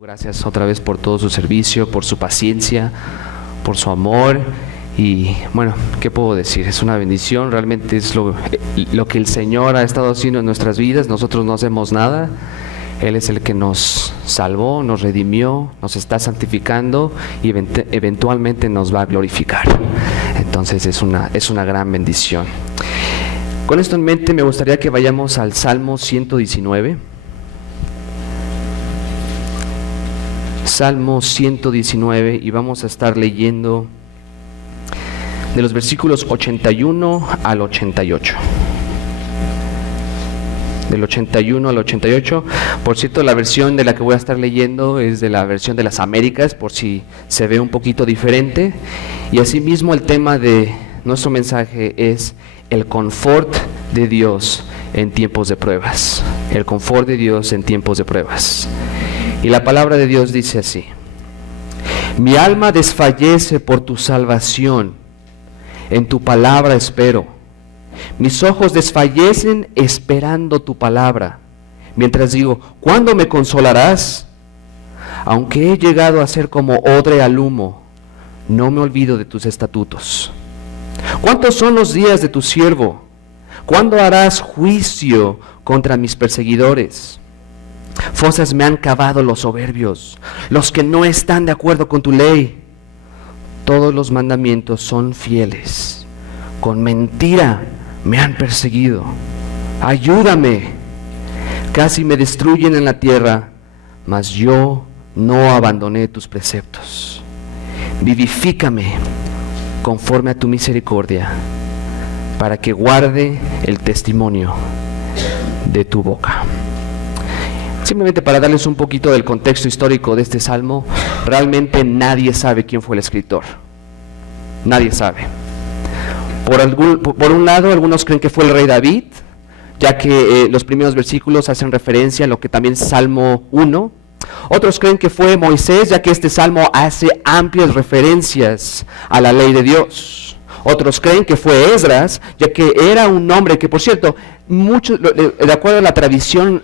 Gracias otra vez por todo su servicio, por su paciencia, por su amor y bueno, ¿qué puedo decir? Es una bendición, realmente es lo que el Señor ha estado haciendo en nuestras vidas. Nosotros no hacemos nada, Él es el que nos salvó, nos redimió, nos está santificando y eventualmente nos va a glorificar. Entonces es una gran bendición. Con esto en mente me gustaría que vayamos al Salmo 119. Salmo 119 y vamos a estar leyendo de los versículos 81 al 88. Del 81 al 88. Por cierto, la versión de la que voy a estar leyendo es de la versión de las Américas, por si se ve un poquito diferente. Y asimismo el tema de nuestro mensaje es el confort de Dios en tiempos de pruebas. El confort de Dios en tiempos de pruebas. Y la palabra de Dios dice así: mi alma desfallece por tu salvación, en tu palabra espero. Mis ojos desfallecen esperando tu palabra, mientras digo, ¿cuándo me consolarás? Aunque he llegado a ser como odre al humo, no me olvido de tus estatutos. ¿Cuántos son los días de tu siervo? ¿Cuándo harás juicio contra mis perseguidores? Fosas me han cavado los soberbios, los que no están de acuerdo con tu ley. Todos los mandamientos son fieles. Con mentira me han perseguido. Ayúdame. Casi me destruyen en la tierra, mas yo no abandoné tus preceptos. Vivifícame conforme a tu misericordia, para que guarde el testimonio de tu boca. Simplemente para darles un poquito del contexto histórico de este salmo, realmente nadie sabe quién fue el escritor. Nadie sabe. Por un lado, algunos creen que fue el rey David, ya que los primeros versículos hacen referencia a lo que también es Salmo 1. Otros creen que fue Moisés, ya que este salmo hace amplias referencias a la ley de Dios. Otros creen que fue Esdras, ya que era un hombre que, por cierto, muchos, de acuerdo a la tradición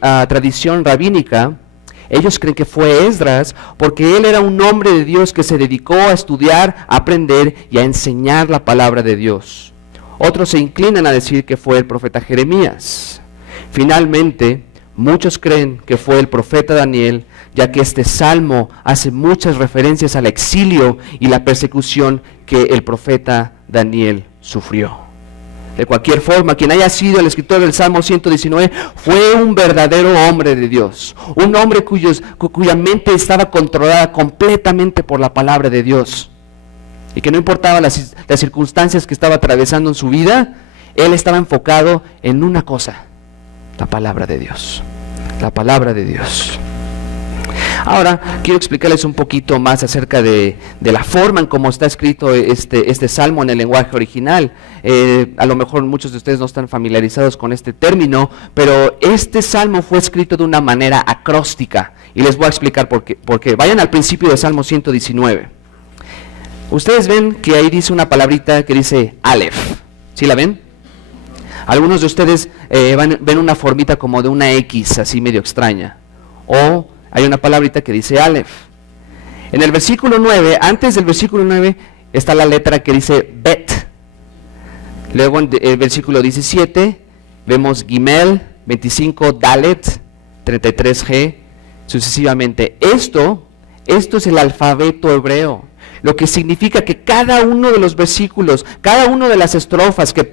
rabínica, ellos creen que fue Esdras porque él era un hombre de Dios que se dedicó a estudiar, a aprender y a enseñar la palabra de Dios. Otros se inclinan a decir que fue el profeta Jeremías. Finalmente, muchos creen que fue el profeta Daniel, ya que este salmo hace muchas referencias al exilio y la persecución que el profeta Daniel sufrió. De cualquier forma, quien haya sido el escritor del Salmo 119 fue un verdadero hombre de Dios, un hombre cuya mente estaba controlada completamente por la palabra de Dios, y que no importaba las circunstancias que estaba atravesando en su vida, él estaba enfocado en una cosa: la palabra de Dios. La palabra de Dios. Ahora quiero explicarles un poquito más acerca de la forma en cómo está escrito este salmo en el lenguaje original. A lo mejor muchos de ustedes no están familiarizados con este término, pero este salmo fue escrito de una manera acróstica, y les voy a explicar por qué. Vayan al principio del Salmo 119. Ustedes ven que ahí dice una palabrita que dice Aleph. ¿Sí la ven? Algunos de ustedes ven una formita como de una X, así medio extraña. O hay una palabrita que dice Aleph. En el versículo 9, antes del versículo 9, está la letra que dice Bet. Luego en el versículo 17, vemos Gimel, 25, Dalet, 33, G, sucesivamente. Esto es el alfabeto hebreo, lo que significa que cada uno de los versículos, cada una de las estrofas que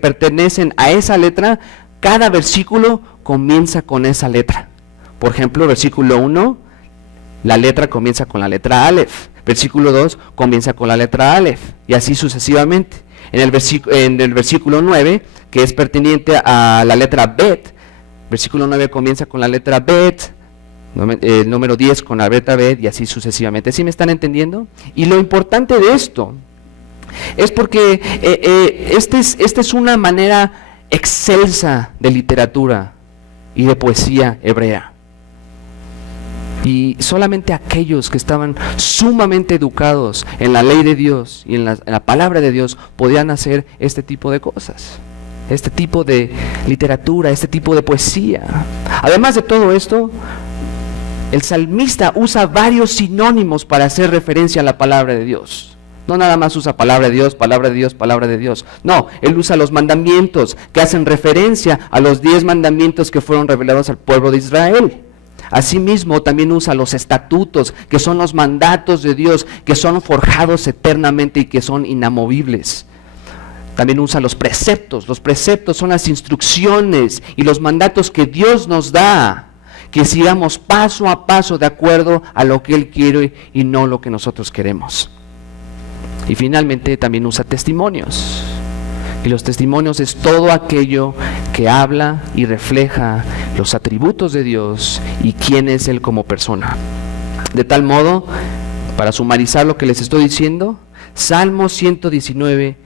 pertenecen a esa letra, cada versículo comienza con esa letra. Por ejemplo, versículo 1, la letra comienza con la letra Aleph. Versículo 2 comienza con la letra Aleph, y así sucesivamente. En el versículo 9, que es pertinente a la letra Bet, versículo 9 comienza con la letra Bet, el número 10 con la letra Bet, y así sucesivamente. ¿Sí me están entendiendo? Y lo importante de esto es porque esta es una manera excelsa de literatura y de poesía hebrea. Y solamente aquellos que estaban sumamente educados en la ley de Dios y en la palabra de Dios podían hacer este tipo de cosas, este tipo de literatura, este tipo de poesía. Además de todo esto, el salmista usa varios sinónimos para hacer referencia a la palabra de Dios. No nada más usa palabra de Dios, palabra de Dios, palabra de Dios. No, él usa los mandamientos que hacen referencia a los 10 mandamientos que fueron revelados al pueblo de Israel. Asimismo, también usa los estatutos, que son los mandatos de Dios, que son forjados eternamente y que son inamovibles. También usa los preceptos son las instrucciones y los mandatos que Dios nos da, que sigamos paso a paso de acuerdo a lo que Él quiere y no lo que nosotros queremos. Y finalmente también usa testimonios. Y los testimonios es todo aquello que habla y refleja los atributos de Dios y quién es Él como persona. De tal modo, para sumarizar lo que les estoy diciendo, Salmo 119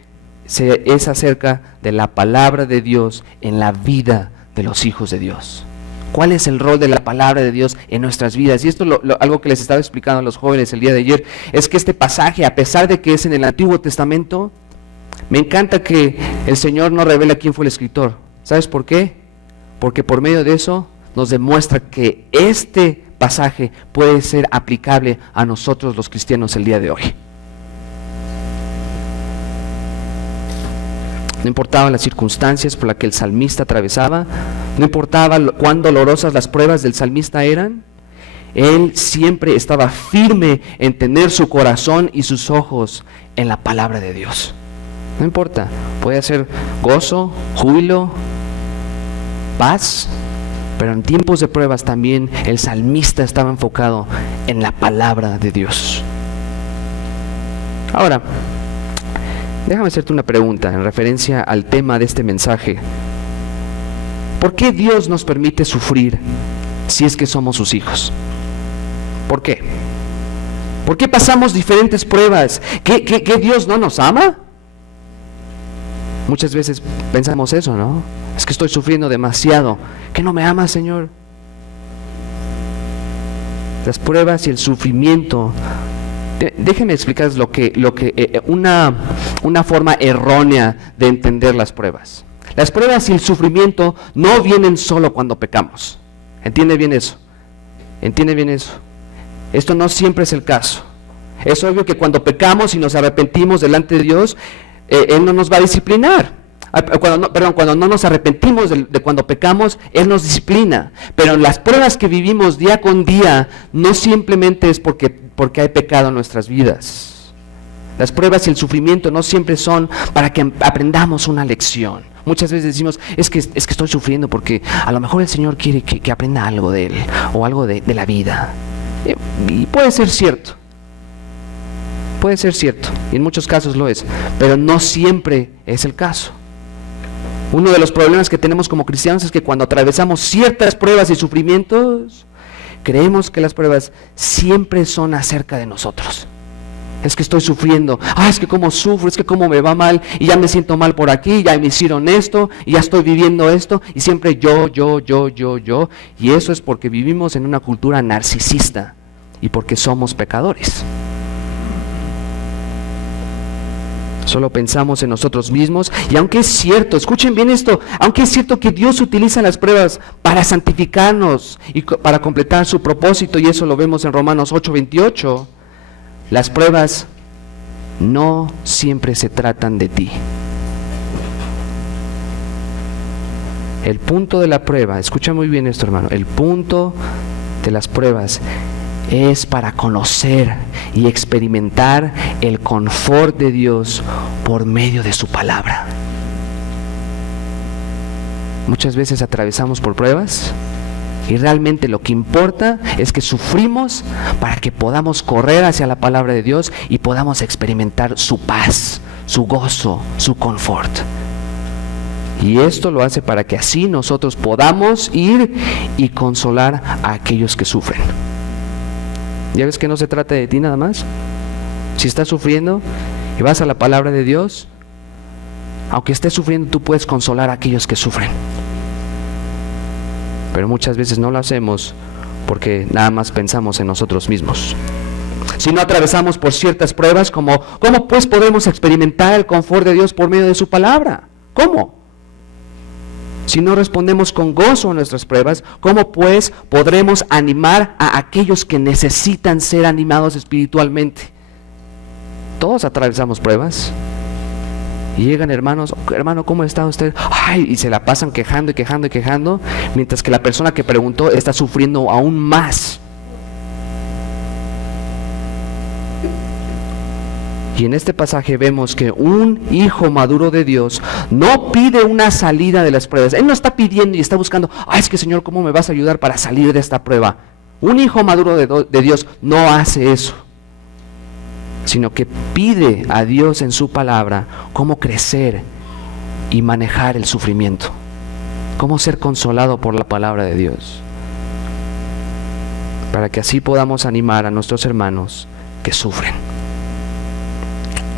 es acerca de la palabra de Dios en la vida de los hijos de Dios. ¿Cuál es el rol de la palabra de Dios en nuestras vidas? Y esto algo que les estaba explicando a los jóvenes el día de ayer, es que este pasaje, a pesar de que es en el Antiguo Testamento, me encanta que el Señor no revela quién fue el escritor. ¿Sabes por qué? Porque por medio de eso nos demuestra que este pasaje puede ser aplicable a nosotros los cristianos el día de hoy. No importaban las circunstancias por las que el salmista atravesaba, no importaba cuán dolorosas las pruebas del salmista eran, él siempre estaba firme en tener su corazón y sus ojos en la palabra de Dios. No importa, puede ser gozo, júbilo, paz, pero en tiempos de pruebas también el salmista estaba enfocado en la palabra de Dios. Ahora, déjame hacerte una pregunta en referencia al tema de este mensaje. ¿Por qué Dios nos permite sufrir si es que somos sus hijos? ¿Por qué? ¿Por qué pasamos diferentes pruebas? ¿Que Dios no nos ama? Muchas veces pensamos eso, ¿no? Es que estoy sufriendo demasiado. ¿Que no me ama, Señor? Las pruebas y el sufrimiento. Déjenme explicarles una forma errónea de entender las pruebas. Las pruebas y el sufrimiento no vienen solo cuando pecamos. ¿Entiende bien eso? ¿Entiende bien eso? Esto no siempre es el caso. Es obvio que cuando pecamos y nos arrepentimos delante de Dios, Él no nos va a disciplinar. Cuando no nos arrepentimos de cuando pecamos, Él nos disciplina. Pero las pruebas que vivimos día con día no simplemente es porque hay pecado en nuestras vidas. Las pruebas y el sufrimiento no siempre son para que aprendamos una lección. Muchas veces decimos, es que estoy sufriendo porque a lo mejor el Señor quiere que aprenda algo de Él o algo de la vida. Y puede ser cierto. Puede ser cierto, y en muchos casos lo es, pero no siempre es el caso. Uno de los problemas que tenemos como cristianos es que cuando atravesamos ciertas pruebas y sufrimientos, creemos que las pruebas siempre son acerca de nosotros. Es que estoy sufriendo, es que cómo sufro, es que cómo me va mal, y ya me siento mal por aquí, ya me hicieron esto, y ya estoy viviendo esto, y siempre yo, y eso es porque vivimos en una cultura narcisista, y porque somos pecadores. Solo pensamos en nosotros mismos, y aunque es cierto, escuchen bien esto, aunque es cierto que Dios utiliza las pruebas para santificarnos y para completar su propósito, y eso lo vemos en Romanos 8:28, las pruebas no siempre se tratan de ti. El punto de la prueba, escucha muy bien esto, hermano, el punto de las pruebas es para conocer y experimentar el confort de Dios por medio de su palabra. Muchas veces atravesamos por pruebas y realmente lo que importa es que sufrimos para que podamos correr hacia la palabra de Dios y podamos experimentar su paz, su gozo, su confort. Y esto lo hace para que así nosotros podamos ir y consolar a aquellos que sufren. ¿Ya ves que no se trata de ti nada más? Si estás sufriendo y vas a la palabra de Dios, aunque estés sufriendo, tú puedes consolar a aquellos que sufren. Pero muchas veces no lo hacemos porque nada más pensamos en nosotros mismos. Si no atravesamos por ciertas pruebas, ¿cómo pues podemos experimentar el confort de Dios por medio de su palabra? ¿Cómo? Si no respondemos con gozo a nuestras pruebas, ¿cómo pues podremos animar a aquellos que necesitan ser animados espiritualmente? Todos atravesamos pruebas. Y llegan hermanos, hermano, ¿cómo está usted? Ay, y se la pasan quejando y quejando y quejando, mientras que la persona que preguntó está sufriendo aún más. Y en este pasaje vemos que un hijo maduro de Dios no pide una salida de las pruebas. Él no está pidiendo y está buscando, ay, es que Señor, ¿cómo me vas a ayudar para salir de esta prueba? Un hijo maduro de Dios no hace eso, sino que pide a Dios en su palabra cómo crecer y manejar el sufrimiento, cómo ser consolado por la palabra de Dios, para que así podamos animar a nuestros hermanos que sufren.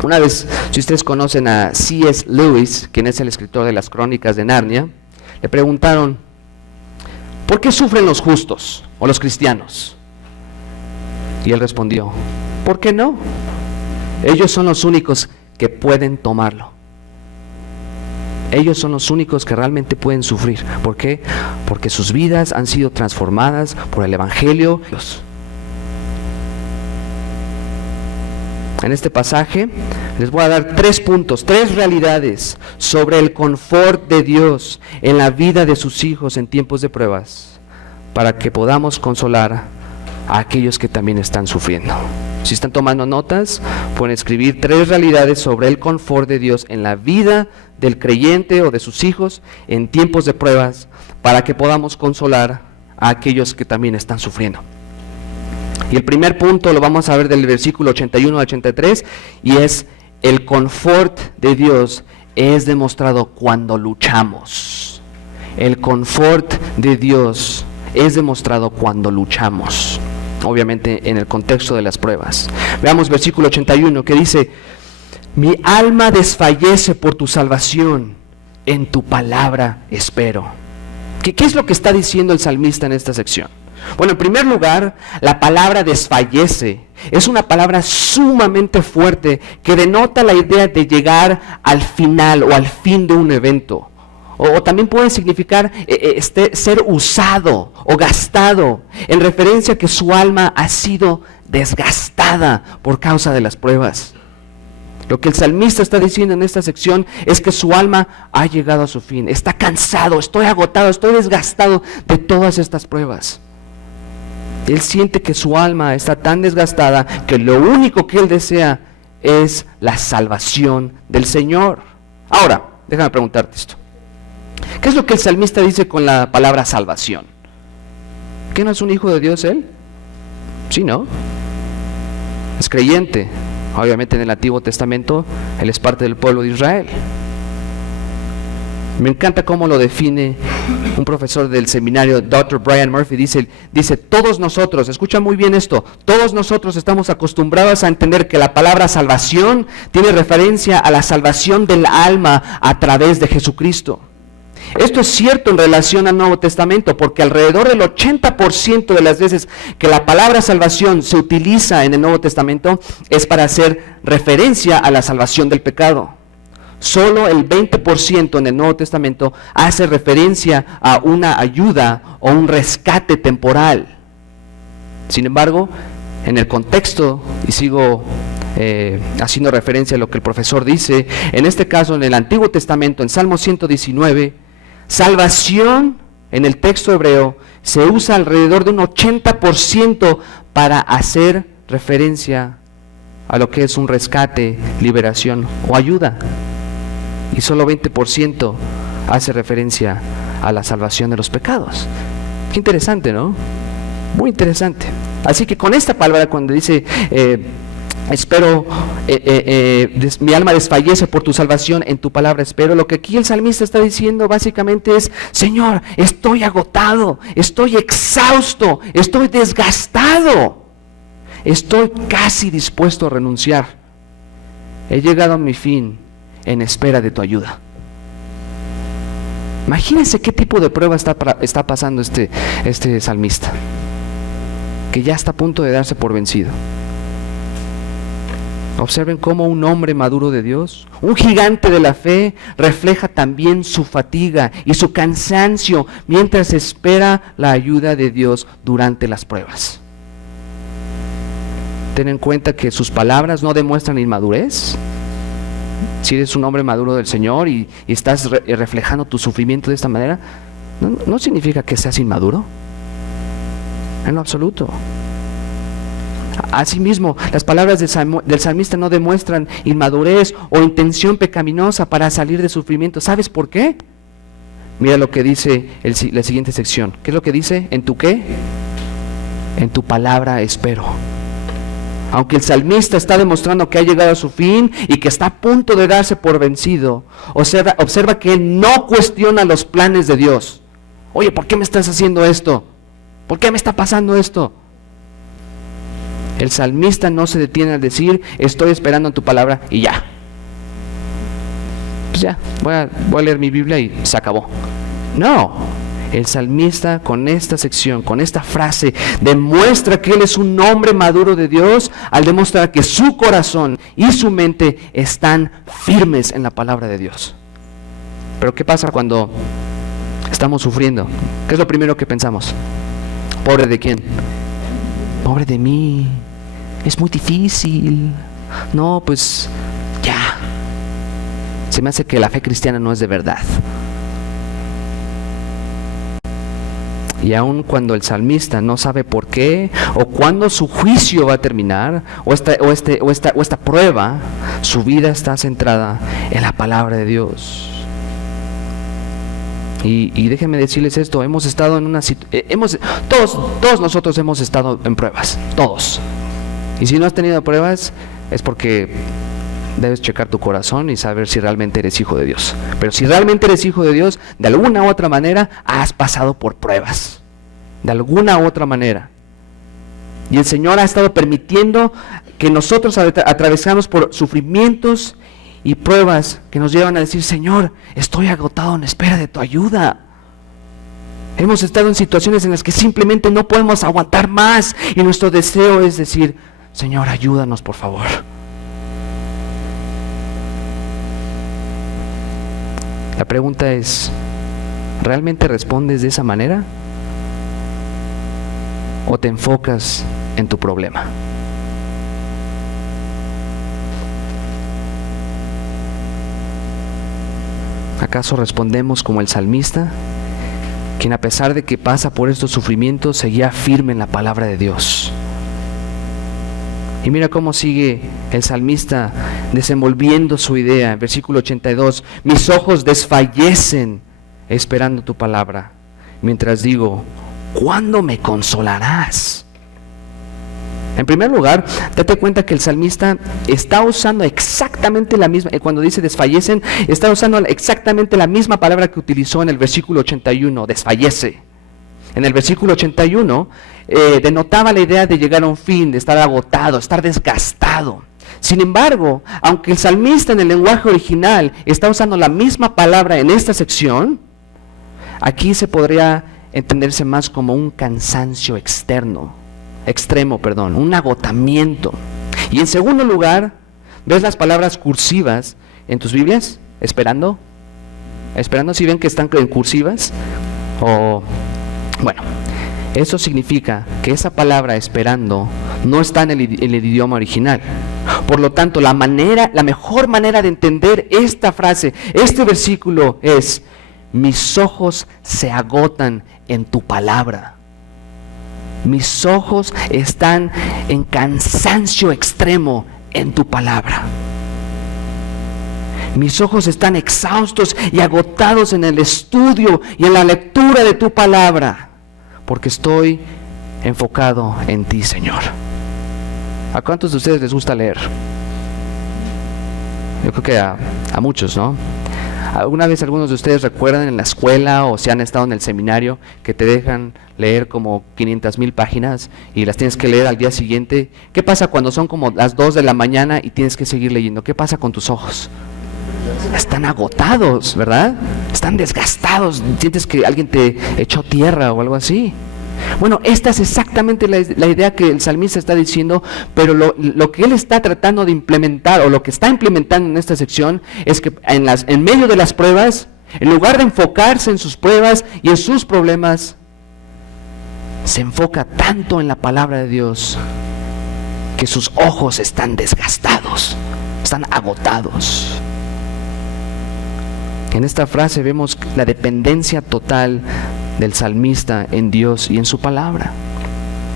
Una vez, si ustedes conocen a C.S. Lewis, quien es el escritor de las Crónicas de Narnia, le preguntaron, ¿por qué sufren los justos o los cristianos? Y él respondió, ¿por qué no? Ellos son los únicos que pueden tomarlo. Ellos son los únicos que realmente pueden sufrir. ¿Por qué? Porque sus vidas han sido transformadas por el Evangelio. En este pasaje les voy a dar 3 puntos, 3 realidades sobre el confort de Dios en la vida de sus hijos en tiempos de pruebas, para que podamos consolar a aquellos que también están sufriendo. Si están tomando notas, pueden escribir 3 realidades sobre el confort de Dios en la vida del creyente o de sus hijos en tiempos de pruebas, para que podamos consolar a aquellos que también están sufriendo. Y el primer punto lo vamos a ver del versículo 81 al 83, y es: el confort de Dios es demostrado cuando luchamos. El confort de Dios es demostrado cuando luchamos, obviamente en el contexto de las pruebas. Veamos versículo 81, que dice: mi alma desfallece por tu salvación, en tu palabra espero. ¿Qué es lo que está diciendo el salmista en esta sección? Bueno, en primer lugar, la palabra desfallece es una palabra sumamente fuerte que denota la idea de llegar al final o al fin de un evento. O también puede significar ser usado o gastado, en referencia a que su alma ha sido desgastada por causa de las pruebas. Lo que el salmista está diciendo en esta sección es que su alma ha llegado a su fin. Está cansado, estoy agotado, estoy desgastado de todas estas pruebas. Él siente que su alma está tan desgastada que lo único que él desea es la salvación del Señor. Ahora, déjame preguntarte esto. ¿Qué es lo que el salmista dice con la palabra salvación? ¿Que no es un hijo de Dios él? Sí, ¿no? Es creyente. Obviamente en el Antiguo Testamento él es parte del pueblo de Israel. Me encanta cómo lo define un profesor del seminario, Dr. Brian Murphy. Dice, todos nosotros, escucha muy bien esto, todos nosotros estamos acostumbrados a entender que la palabra salvación tiene referencia a la salvación del alma a través de Jesucristo. Esto es cierto en relación al Nuevo Testamento, porque alrededor del 80% de las veces que la palabra salvación se utiliza en el Nuevo Testamento es para hacer referencia a la salvación del pecado. Solo el 20% en el Nuevo Testamento hace referencia a una ayuda o un rescate temporal. Sin embargo, en el contexto, y sigo haciendo referencia a lo que el profesor dice, en este caso en el Antiguo Testamento, en Salmo 119, salvación en el texto hebreo se usa alrededor de un 80% para hacer referencia a lo que es un rescate, liberación o ayuda. Y solo 20% hace referencia a la salvación de los pecados. Qué interesante, ¿no? Muy interesante. Así que con esta palabra, cuando dice espero, mi alma desfallece por tu salvación, en tu palabra espero, lo que aquí el salmista está diciendo básicamente es: Señor, estoy agotado, estoy exhausto, estoy desgastado, estoy casi dispuesto a renunciar. He llegado a mi fin en espera de tu ayuda. Imagínense qué tipo de prueba está pasando este salmista, que ya está a punto de darse por vencido. Observen cómo un hombre maduro de Dios, un gigante de la fe, refleja también su fatiga y su cansancio mientras espera la ayuda de Dios durante las pruebas. Ten en cuenta que sus palabras no demuestran inmadurez. Si eres un hombre maduro del Señor y estás reflejando tu sufrimiento de esta manera, no significa que seas inmaduro, en lo absoluto. Asimismo, las palabras del salmista no demuestran inmadurez o intención pecaminosa para salir de sufrimiento. ¿Sabes por qué? Mira lo que dice la siguiente sección. ¿Qué es lo que dice? ¿En tu qué? En tu palabra espero. Aunque el salmista está demostrando que ha llegado a su fin y que está a punto de darse por vencido, observa que él no cuestiona los planes de Dios. Oye, ¿por qué me estás haciendo esto? ¿Por qué me está pasando esto? El salmista no se detiene al decir, estoy esperando en tu palabra y ya. Pues ya, voy a leer mi Biblia y se acabó. No, el salmista con esta sección, con esta frase, demuestra que él es un hombre maduro de Dios al demostrar que su corazón y su mente están firmes en la palabra de Dios. Pero ¿qué pasa cuando estamos sufriendo? ¿Qué es lo primero que pensamos? ¿Pobre de quién? Pobre de mí. Es muy difícil. No, pues ya. Se me hace que la fe cristiana no es de verdad. Y aun cuando el salmista no sabe por qué o cuándo su juicio va a terminar o esta prueba, su vida está centrada en la palabra de Dios. Y déjenme decirles esto, hemos estado en una situación, todos nosotros hemos estado en pruebas, todos. Y si no has tenido pruebas, es porque debes checar tu corazón y saber si realmente eres hijo de Dios. Pero si realmente eres hijo de Dios, de alguna u otra manera has pasado por pruebas. De alguna u otra manera. Y el Señor ha estado permitiendo que nosotros atravesamos por sufrimientos y pruebas que nos llevan a decir, Señor, estoy agotado en espera de tu ayuda. Hemos estado en situaciones en las que simplemente no podemos aguantar más y nuestro deseo es decir, Señor, ayúdanos por favor. La pregunta es, ¿realmente respondes de esa manera? ¿O te enfocas en tu problema? ¿Acaso respondemos como el salmista, quien a pesar de que pasa por estos sufrimientos, seguía firme en la palabra de Dios? Y mira cómo sigue el salmista desenvolviendo su idea. En versículo 82, mis ojos desfallecen esperando tu palabra, mientras digo, ¿cuándo me consolarás? En primer lugar, date cuenta que el salmista está usando exactamente la misma, cuando dice desfallecen, está usando exactamente la misma palabra que utilizó en el versículo 81, desfallece. En el versículo 81 denotaba la idea de llegar a un fin, de estar agotado, estar desgastado. Sin embargo, aunque el salmista en el lenguaje original está usando la misma palabra en esta sección, aquí se podría entenderse más como un cansancio extremo, un agotamiento. Y en segundo lugar, ¿ves las palabras cursivas en tus Biblias? Esperando, si ven que están en cursivas, bueno, eso significa que esa palabra esperando no está en el idioma original. Por lo tanto, la mejor manera de entender esta frase, este versículo es, mis ojos se agotan en tu palabra. Mis ojos están en cansancio extremo en tu palabra. Mis ojos están exhaustos y agotados en el estudio y en la lectura de tu palabra, porque estoy enfocado en ti, Señor. ¿A cuántos de ustedes les gusta leer? Yo creo que a muchos, ¿no? ¿Alguna vez algunos de ustedes recuerdan en la escuela o si han estado en el seminario que te dejan leer como 500,000 páginas y las tienes que leer al día siguiente? ¿Qué pasa cuando son como las 2 de la mañana y tienes que seguir leyendo? ¿Qué pasa con tus ojos? Están agotados, ¿verdad? Están desgastados, sientes que alguien te echó tierra o algo así. Bueno, esta es exactamente la idea que el salmista está diciendo, pero lo que él está tratando de implementar, o lo que está implementando en esta sección, es que en medio de las pruebas, en lugar de enfocarse en sus pruebas y en sus problemas, se enfoca tanto en la palabra de Dios que sus ojos están desgastados, están agotados. En esta frase vemos la dependencia total del salmista en Dios y en su palabra.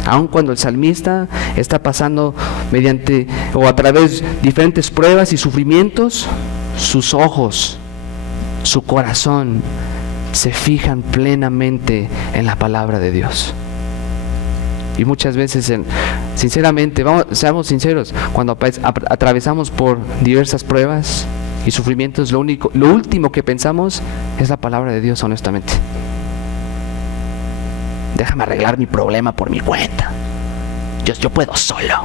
Aun cuando el salmista está pasando mediante o a través de diferentes pruebas y sufrimientos, sus ojos, su corazón se fijan plenamente en la palabra de Dios. Y muchas veces, sinceramente, seamos sinceros, cuando atravesamos por diversas pruebas y sufrimientos, lo último que pensamos es la palabra de Dios, honestamente. Déjame arreglar mi problema por mi cuenta. Yo puedo solo.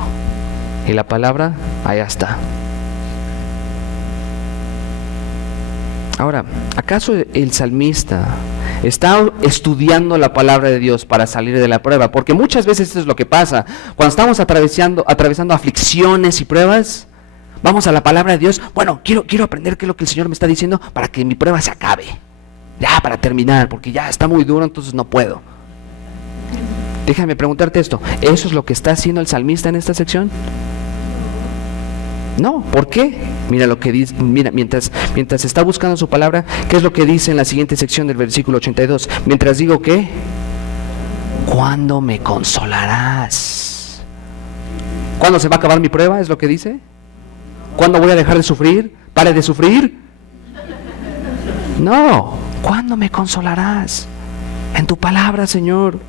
Y la palabra, allá está. Ahora, ¿acaso el salmista está estudiando la palabra de Dios para salir de la prueba? Porque muchas veces eso es lo que pasa. Cuando estamos atravesando aflicciones y pruebas, vamos a la palabra de Dios. Bueno, quiero aprender qué es lo que el Señor me está diciendo para que mi prueba se acabe. Ya, para terminar, porque ya está muy duro, entonces no puedo. Déjame preguntarte esto, ¿eso es lo que está haciendo el salmista en esta sección? No, ¿por qué? Mira lo que dice, mientras está buscando su palabra, ¿qué es lo que dice en la siguiente sección del versículo 82? Mientras digo ¿qué? ¿Cuándo me consolarás? ¿Cuándo se va a acabar mi prueba? ¿Es lo que dice? ¿Cuándo voy a dejar de sufrir? ¿Pare de sufrir? No, ¿cuándo me consolarás? En tu palabra, Señor.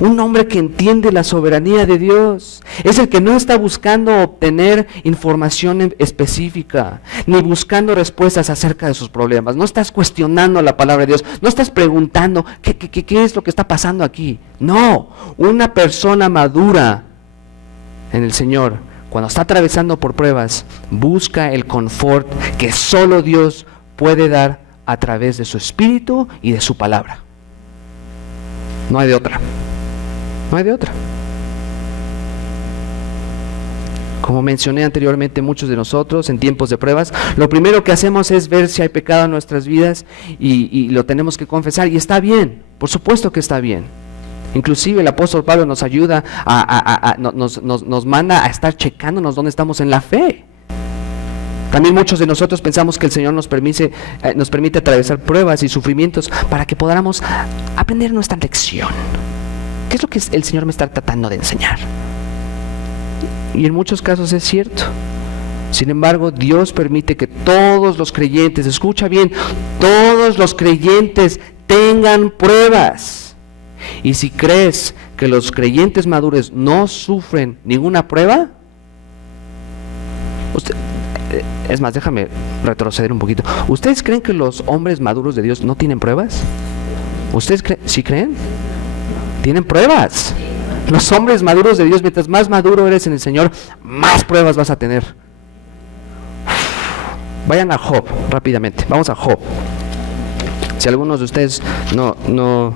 Un hombre que entiende la soberanía de Dios es el que no está buscando obtener información específica, ni buscando respuestas acerca de sus problemas. No estás cuestionando la palabra de Dios, no estás preguntando ¿qué es lo que está pasando aquí? No, una persona madura en el Señor, cuando está atravesando por pruebas, busca el confort que solo Dios puede dar a través de su Espíritu y de su palabra. No hay de otra. No hay de otra. Como mencioné anteriormente, muchos de nosotros en tiempos de pruebas, lo primero que hacemos es ver si hay pecado en nuestras vidas y lo tenemos que confesar. Y está bien, por supuesto que está bien. Inclusive el apóstol Pablo nos ayuda, nos manda a estar checándonos dónde estamos en la fe. También muchos de nosotros pensamos que el Señor nos permite atravesar pruebas y sufrimientos para que podamos aprender nuestra lección. ¿Qué es lo que el Señor me está tratando de enseñar? Y en muchos casos es cierto. Sin embargo, Dios permite que todos los creyentes, escucha bien, todos los creyentes tengan pruebas. Y si crees que los creyentes maduros no sufren ninguna prueba, es más, déjame retroceder un poquito. ¿Ustedes creen que los hombres maduros de Dios no tienen pruebas? ¿Ustedes sí creen? Tienen pruebas. Los hombres maduros de Dios, mientras más maduro eres en el Señor, más pruebas vas a tener. Vayan a Job, rápidamente. Vamos a Job. Si algunos de ustedes no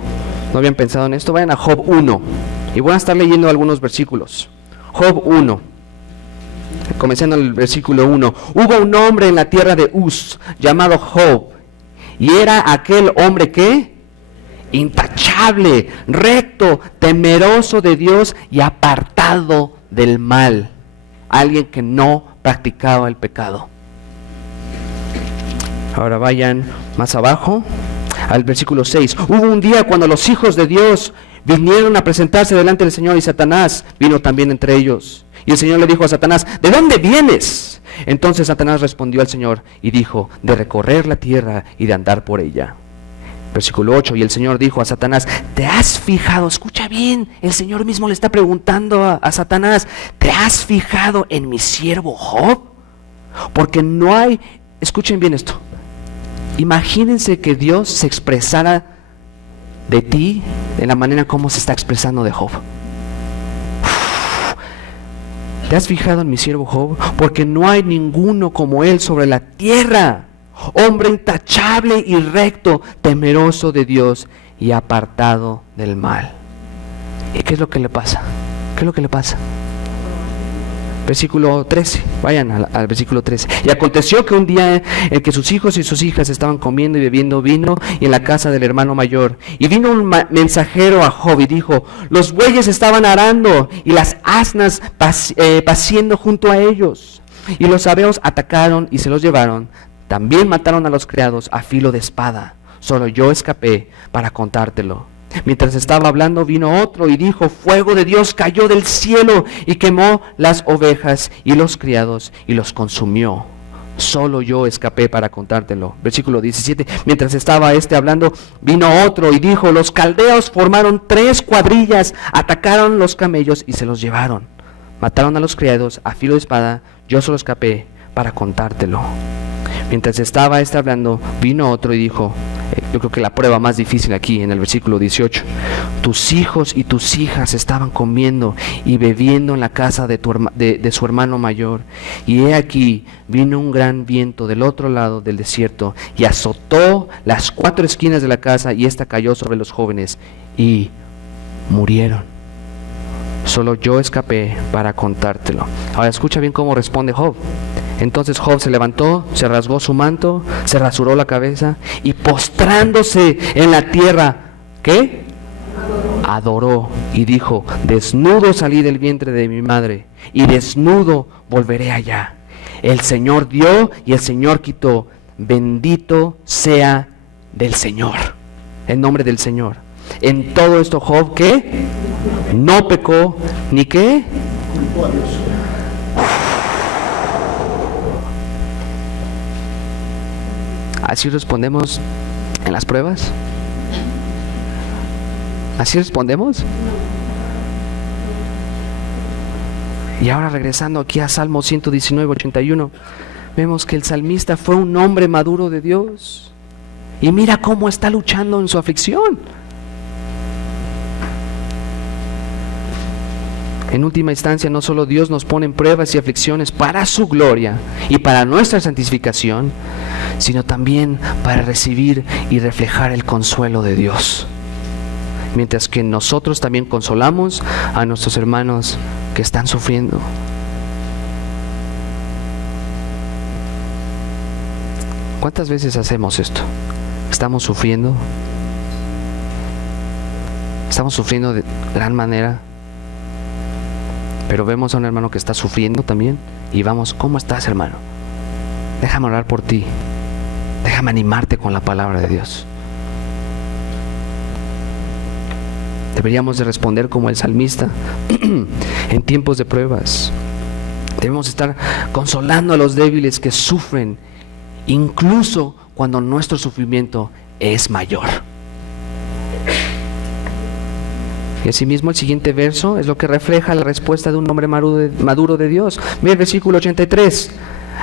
habían pensado en esto, vayan a Job 1. Y voy a estar leyendo algunos versículos. Job 1. Comenzando en el versículo 1. Hubo un hombre en la tierra de Uz, llamado Job. Y era aquel hombre que intachable, recto, temeroso de Dios y apartado del mal. Alguien que no practicaba el pecado. Ahora vayan más abajo al versículo 6. Hubo un día cuando los hijos de Dios vinieron a presentarse delante del Señor y Satanás vino también entre ellos. Y el Señor le dijo a Satanás: ¿de dónde vienes? Entonces Satanás respondió al Señor y dijo: de recorrer la tierra y de andar por ella. Versículo 8, y el Señor dijo a Satanás: ¿te has fijado? Escucha bien, el Señor mismo le está preguntando a Satanás: ¿te has fijado en mi siervo Job? Porque no hay, escuchen bien esto, imagínense que Dios se expresara de ti de la manera como se está expresando de Job. ¿Te has fijado en mi siervo Job? Porque no hay ninguno como él sobre la tierra. Hombre intachable y recto, temeroso de Dios y apartado del mal. ¿Y qué es lo que le pasa? ¿Qué es lo que le pasa? Versículo 13, vayan al versículo 13. Y aconteció que un día en que sus hijos y sus hijas estaban comiendo y bebiendo vino y en la casa del hermano mayor. Y vino un mensajero a Job y dijo: los bueyes estaban arando y las asnas paciendo junto a ellos. Y los sabeos atacaron y se los llevaron. También mataron a los criados a filo de espada. Solo yo escapé para contártelo. Mientras estaba hablando, vino otro y dijo: fuego de Dios cayó del cielo y quemó las ovejas y los criados y los consumió. Solo yo escapé para contártelo. Versículo 17. Mientras estaba hablando, vino otro y dijo: los caldeos formaron 3 cuadrillas, atacaron los camellos y se los llevaron. Mataron a los criados a filo de espada. Yo solo escapé para contártelo. Mientras estaba hablando, vino otro y dijo, yo creo que la prueba más difícil aquí en el versículo 18: tus hijos y tus hijas estaban comiendo y bebiendo en la casa de su hermano mayor. Y he aquí, vino un gran viento del otro lado del desierto y azotó las 4 esquinas de la casa, y esta cayó sobre los jóvenes y murieron. Solo yo escapé para contártelo. Ahora escucha bien cómo responde Job. Entonces Job se levantó, se rasgó su manto, se rasuró la cabeza y postrándose en la tierra, ¿qué? Adoró y dijo: desnudo salí del vientre de mi madre y desnudo volveré allá. El Señor dio y el Señor quitó. Bendito sea del Señor, el nombre del Señor. En todo esto Job, ¿qué? No pecó, ni qué. ¿Así respondemos en las pruebas? ¿Así respondemos? Y ahora regresando aquí a Salmo 119, 81, vemos que el salmista fue un hombre maduro de Dios. Y mira cómo está luchando en su aflicción. En última instancia, no solo Dios nos pone en pruebas y aflicciones para su gloria y para nuestra santificación, sino también para recibir y reflejar el consuelo de Dios. Mientras que nosotros también consolamos a nuestros hermanos que están sufriendo. ¿Cuántas veces hacemos esto? ¿Estamos sufriendo? ¿Estamos sufriendo de gran manera? Pero vemos a un hermano que está sufriendo también y vamos: ¿cómo estás, hermano? Déjame orar por ti. Déjame animarte con la palabra de Dios. Deberíamos de responder como el salmista en tiempos de pruebas. Debemos estar consolando a los débiles que sufren, incluso cuando nuestro sufrimiento es mayor. Y asimismo el siguiente verso es lo que refleja la respuesta de un hombre maduro de Dios. Mira el versículo 83.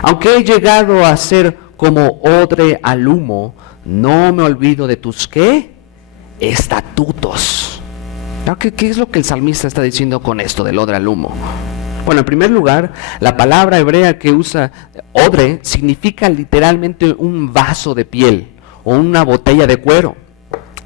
Aunque he llegado a ser como odre al humo, no me olvido de tus ¿qué? Estatutos. ¿Qué es lo que el salmista está diciendo con esto del odre al humo? Bueno, en primer lugar, la palabra hebrea que usa odre significa literalmente un vaso de piel o una botella de cuero.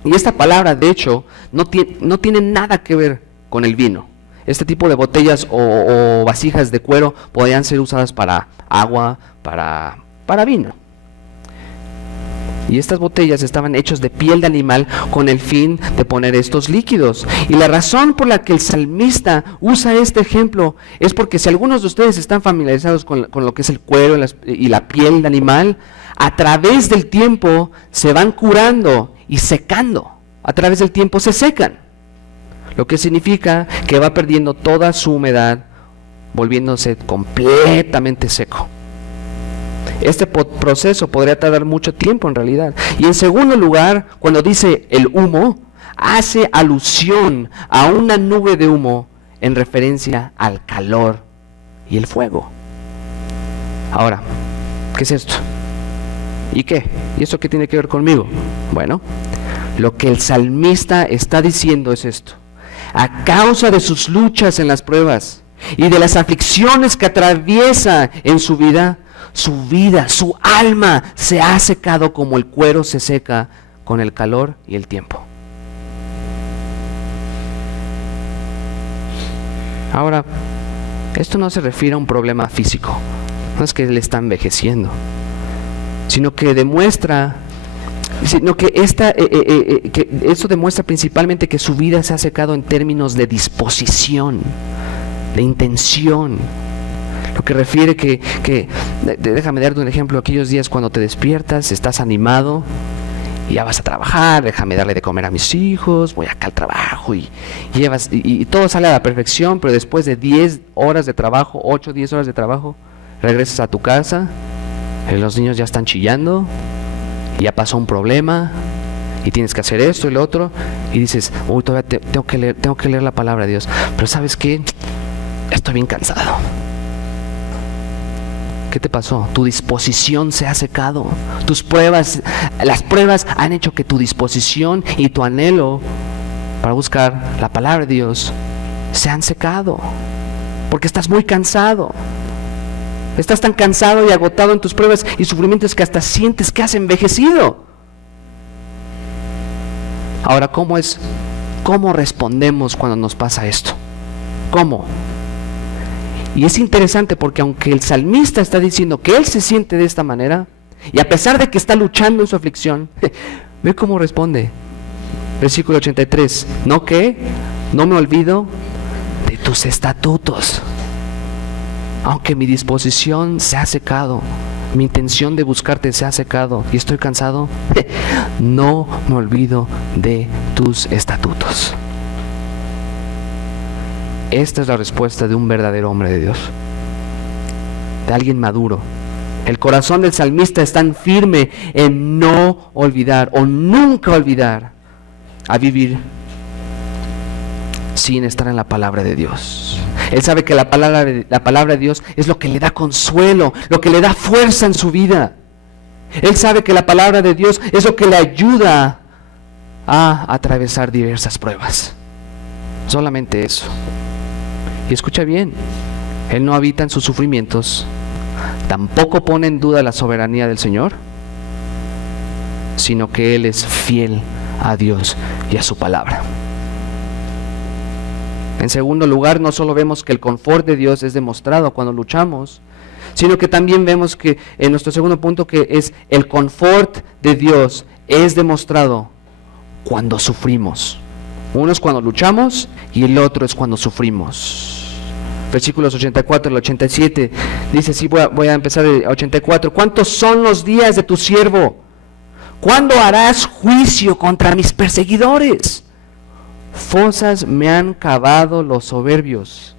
Y esta palabra, de hecho, no tiene nada que ver con el vino. Este tipo de botellas o vasijas de cuero podían ser usadas para agua, para vino. Y estas botellas estaban hechas de piel de animal con el fin de poner estos líquidos. Y la razón por la que el salmista usa este ejemplo es porque si algunos de ustedes están familiarizados con lo que es el cuero y la piel de animal, a través del tiempo se van curando y secando. A través del tiempo se secan. Lo que significa que va perdiendo toda su humedad, volviéndose completamente seco. Este proceso podría tardar mucho tiempo en realidad. Y en segundo lugar, cuando dice el humo, hace alusión a una nube de humo en referencia al calor y el fuego. Ahora, ¿qué es esto? ¿Y qué? ¿Y esto qué tiene que ver conmigo? Bueno, lo que el salmista está diciendo es esto: a causa de sus luchas en las pruebas y de las aflicciones que atraviesa en su vida, su alma se ha secado como el cuero se seca con el calor y el tiempo. Ahora, esto no se refiere a un problema físico, no es que él está envejeciendo, sino que demuestra, que eso demuestra principalmente que su vida se ha secado en términos de disposición, de intención. Lo que refiere déjame darte un ejemplo, aquellos días cuando te despiertas, estás animado, y ya vas a trabajar, déjame darle de comer a mis hijos, voy acá al trabajo y todo sale a la perfección, pero después de 10 horas de trabajo, 8, 10 horas de trabajo, regresas a tu casa, los niños ya están chillando, y ya pasó un problema, y tienes que hacer esto y lo otro, y dices, uy, todavía tengo que leer la palabra de Dios, pero ¿sabes qué? Estoy bien cansado. ¿Qué te pasó? Tu disposición se ha secado. Las pruebas han hecho que tu disposición y tu anhelo para buscar la palabra de Dios se han secado. Porque estás muy cansado. Estás tan cansado y agotado en tus pruebas y sufrimientos que hasta sientes que has envejecido. Ahora, ¿cómo respondemos cuando nos pasa esto? ¿Cómo? Y es interesante porque aunque el salmista está diciendo que él se siente de esta manera, y a pesar de que está luchando en su aflicción, ve cómo responde. Versículo 83, ¿no qué? No me olvido de tus estatutos. Aunque mi disposición se ha secado, mi intención de buscarte se ha secado y estoy cansado, no me olvido de tus estatutos. Esta es la respuesta de un verdadero hombre de Dios, de alguien maduro. El corazón del salmista es tan firme en no olvidar o nunca olvidar a vivir sin estar en la palabra de Dios. Él sabe que la palabra de Dios es lo que le da consuelo, lo que le da fuerza en su vida. Él sabe que la palabra de Dios es lo que le ayuda a atravesar diversas pruebas. Solamente eso. Y escucha bien, Él no habita en sus sufrimientos, tampoco pone en duda la soberanía del Señor, sino que Él es fiel a Dios y a su palabra. En segundo lugar, no solo vemos que el confort de Dios es demostrado cuando luchamos, sino que también vemos que en nuestro segundo punto, que es el confort de Dios es demostrado cuando sufrimos. Uno es cuando luchamos y el otro es cuando sufrimos. Versículos 84 al 87 dice así, voy a empezar el 84. ¿Cuántos son los días de tu siervo? ¿Cuándo harás juicio contra mis perseguidores? Fosas me han cavado los soberbios,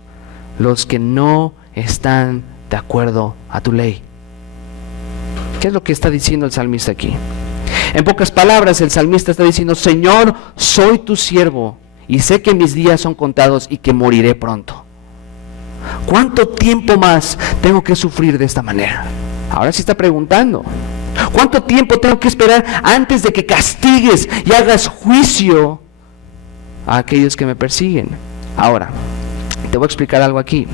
los que no están de acuerdo a tu ley. ¿Qué es lo que está diciendo el salmista aquí? En pocas palabras, el salmista está diciendo, Señor, soy tu siervo y sé que mis días son contados y que moriré pronto. ¿Cuánto tiempo más tengo que sufrir de esta manera? Ahora sí está preguntando. ¿Cuánto tiempo tengo que esperar antes de que castigues y hagas juicio a aquellos que me persiguen? Ahora, te voy a explicar algo aquí.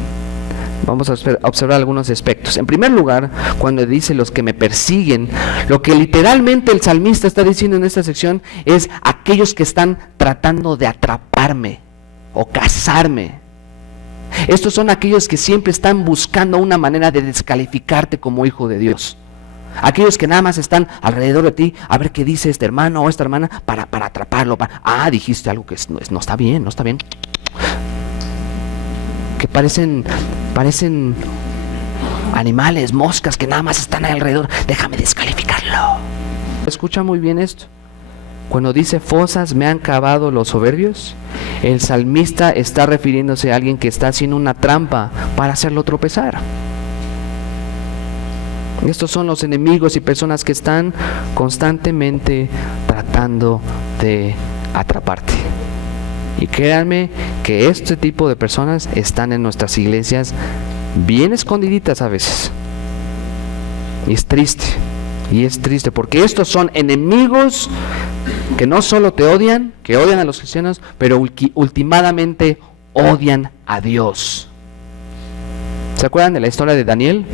Vamos a observar algunos aspectos. En primer lugar, cuando dice los que me persiguen, lo que literalmente el salmista está diciendo en esta sección es aquellos que están tratando de atraparme o cazarme. Estos son aquellos que siempre están buscando una manera de descalificarte como hijo de Dios. Aquellos que nada más están alrededor de ti a ver qué dice este hermano o esta hermana para atraparlo. Dijiste algo que no está bien, no está bien. Que parecen animales, moscas que nada más están alrededor. Déjame descalificarlo. Escucha muy bien esto. Cuando dice fosas me han cavado los soberbios, el salmista está refiriéndose a alguien que está haciendo una trampa para hacerlo tropezar. Estos son los enemigos y personas que están constantemente tratando de atraparte. Y créanme que este tipo de personas están en nuestras iglesias bien escondiditas a veces. Y es triste porque estos son enemigos que no solo te odian, que odian a los cristianos, pero últimamente odian a Dios. ¿Se acuerdan de la historia de Daniel?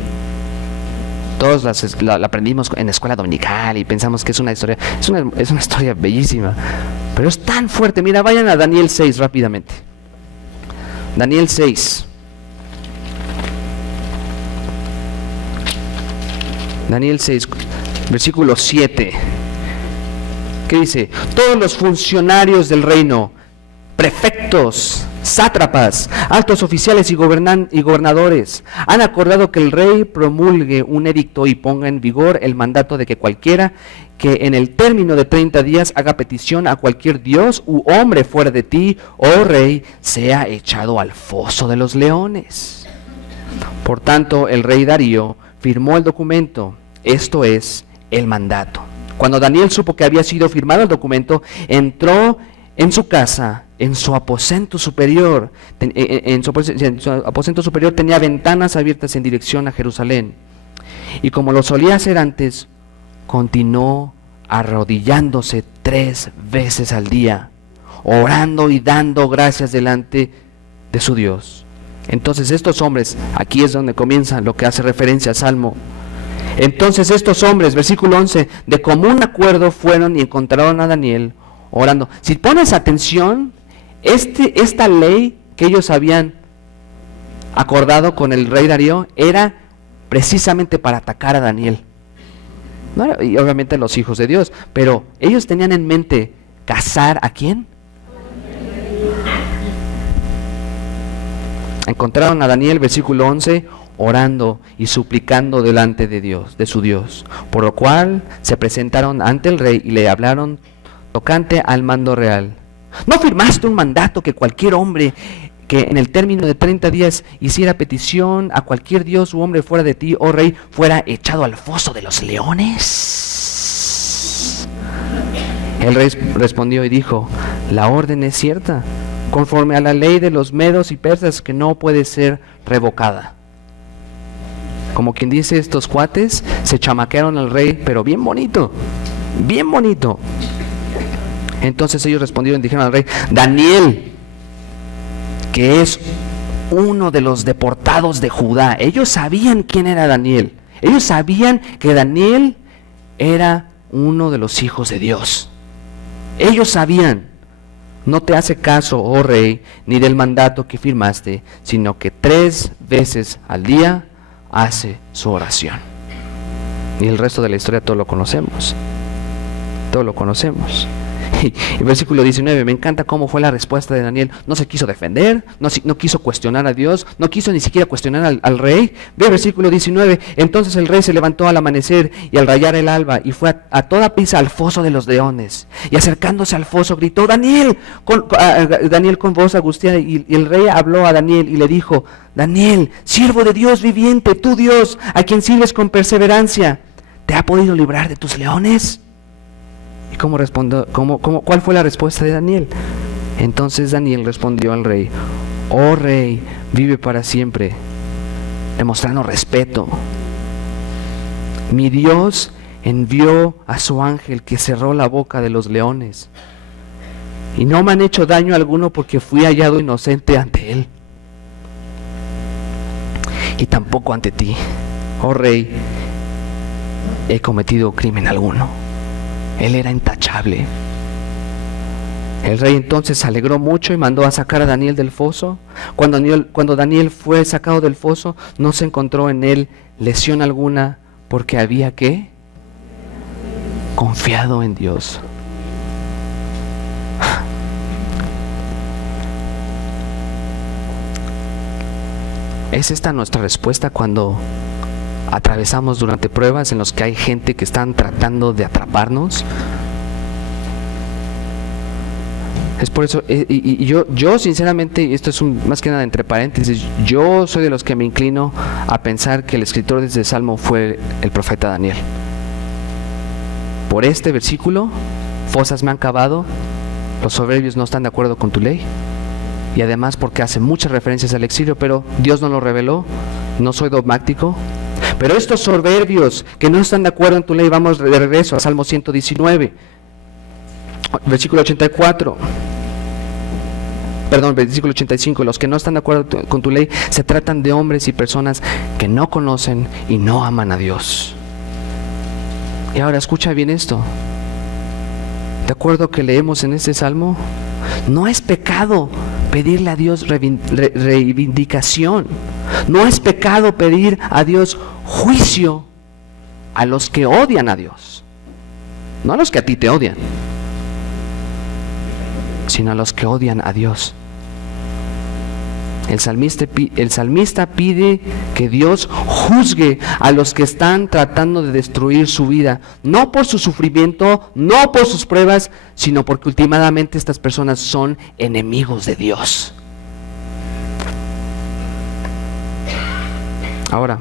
Todos la aprendimos en la escuela dominical y pensamos que es una historia bellísima, pero es tan fuerte. Mira, vayan a Daniel 6 rápidamente. Daniel 6. Daniel 6, versículo 7. ¿Qué dice? Todos los funcionarios del reino, prefectos, sátrapas, altos oficiales y gobernadores han acordado que el rey promulgue un edicto y ponga en vigor el mandato de que cualquiera que en el término de 30 días haga petición a cualquier dios u hombre fuera de ti, oh rey, sea echado al foso de los leones. Por tanto, el rey Darío firmó el documento, esto es, el mandato. Cuando Daniel supo que había sido firmado el documento, entró en su casa, en su aposento superior. En su aposento superior tenía ventanas abiertas en dirección a Jerusalén. Y como lo solía hacer antes, continuó arrodillándose 3 veces al día, orando y dando gracias delante de su Dios. Entonces estos hombres, aquí es donde comienza lo que hace referencia al Salmo. Entonces estos hombres, versículo 11, de común acuerdo fueron y encontraron a Daniel orando. Si pones atención, esta ley que ellos habían acordado con el rey Darío era precisamente para atacar a Daniel. No, y obviamente los hijos de Dios, pero ellos tenían en mente cazar ¿a quién? Encontraron a Daniel, versículo 11, orando y suplicando delante de Dios, de su Dios, por lo cual se presentaron ante el rey y le hablaron tocante al mando real. ¿No firmaste un mandato que cualquier hombre que en el término de 30 días hiciera petición a cualquier dios u hombre fuera de ti, oh rey, fuera echado al foso de los leones? El rey respondió y dijo, la orden es cierta, conforme a la ley de los medos y persas, que no puede ser revocada. Como quien dice, estos cuates se chamaquearon al rey, pero bien bonito, bien bonito. Entonces ellos respondieron y dijeron al rey, Daniel, que es uno de los deportados de Judá. Ellos sabían quién era Daniel. Ellos sabían que Daniel era uno de los hijos de Dios. Ellos sabían. No te hace caso, oh rey, ni del mandato que firmaste, sino que 3 veces al día hace su oración. Y el resto de la historia todo lo conocemos. Todo lo conocemos. Y versículo 19, me encanta cómo fue la respuesta de Daniel. No se quiso defender, no quiso cuestionar a Dios, no quiso ni siquiera cuestionar al rey. Ve versículo 19, entonces el rey se levantó al amanecer y al rayar el alba y fue a toda prisa al foso de los leones. Y acercándose al foso gritó, Daniel con voz angustiada, y el rey habló a Daniel y le dijo, Daniel, siervo de Dios viviente, tu Dios, a quien sirves con perseverancia, ¿te ha podido librar de tus leones? ¿Y cómo respondió? ¿Cuál fue la respuesta de Daniel? Entonces Daniel respondió al rey, oh rey, vive para siempre, demostrando respeto. Mi Dios envió a su ángel que cerró la boca de los leones, y no me han hecho daño alguno porque fui hallado inocente ante él, y tampoco ante ti, oh rey, he cometido crimen alguno. Él era intachable. El rey entonces se alegró mucho y mandó a sacar a Daniel del foso. Cuando Daniel fue sacado del foso, no se encontró en él lesión alguna, porque había ¿qué? Confiado en Dios. ¿Es esta nuestra respuesta cuando atravesamos durante pruebas en los que hay gente que están tratando de atraparnos? Es por eso, y yo sinceramente, esto es más que nada entre paréntesis, yo soy de los que me inclino a pensar que el escritor de este Salmo fue el profeta Daniel. Por este versículo, fosas me han cavado, los soberbios no están de acuerdo con tu ley, y además porque hace muchas referencias al exilio, pero Dios no lo reveló, no soy dogmático. Pero estos soberbios que no están de acuerdo en tu ley, vamos de regreso a Salmo 119, versículo 84, versículo 85, los que no están de acuerdo con tu ley se tratan de hombres y personas que no conocen y no aman a Dios. Y ahora escucha bien esto, de acuerdo que leemos en este Salmo, no es pecado pedirle a Dios reivindicación. No es pecado pedir a Dios juicio a los que odian a Dios. No a los que a ti te odian, sino a los que odian a Dios. El salmista pide que Dios juzgue a los que están tratando de destruir su vida, no por su sufrimiento, no por sus pruebas, sino porque últimamente estas personas son enemigos de Dios. Ahora,